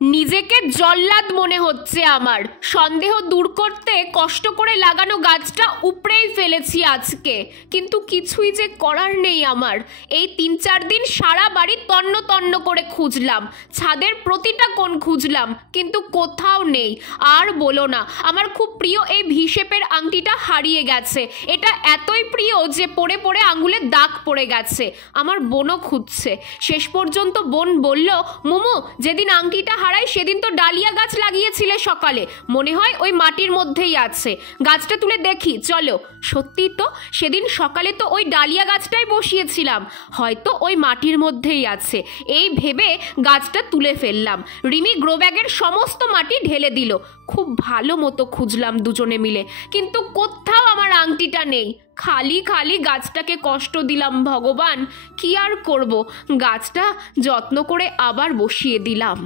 নিজেকে জল্লাদ মনে হচ্ছে আমার। সন্দেহ দূর করতে কষ্ট করে লাগানো গাছটা উপড়েই ফেলেছি আজকে, কিন্তু কিছুই যে করার নেই আমার। এই 3-4 দিন সারা বাড়ি তন্ন তন্ন করে খুঁজলাম, ছাদের প্রতিটা কোণ খুঁজলাম, কিন্তু কোথাও নেই। আর বলো না, আমার খুব প্রিয় এই ভি-শেপের আংটিটা হারিয়ে গেছে। এটা এতই প্রিয় যে পরে পরে আঙুলে দাগ পড়ে গেছে। আমার বোনও খুঁজছে। শেষ পর্যন্ত বোন বলল, মোমো যেদিন আংটিটা হারাই সেদিন তো ডালিয়া গাছ লাগিয়েছিলে সকালে, মনে হয় ওই মাটির মধ্যেই আছে। গাছটা তুলে দেখি চলো। সত্যি তো, সেদিন সকালে তো ওই ডালিয়া গাছটাই বসিয়েছিলাম, হয়তো ওই মাটির মধ্যেই আছে। এই ভেবে গাছটা তুলে ফেললাম। রিমি গ্রো ব্যাগের সমস্ত মাটি ঢেলে দিল। খুব ভালো মতো খুঁজলাম দুজনে মিলে, কিন্তু কোথাও আমার আংটিটা নেই। খালি খালি গাছটাকে কষ্ট দিলাম। ভগবান, কি আর করব, গাছটা যত্ন করে আবার বসিয়ে দিলাম।